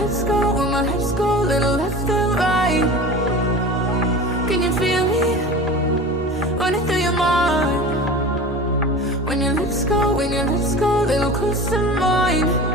where my hips go, little left and right. Can you feel me running through your mind? When your lips go, little close to mine.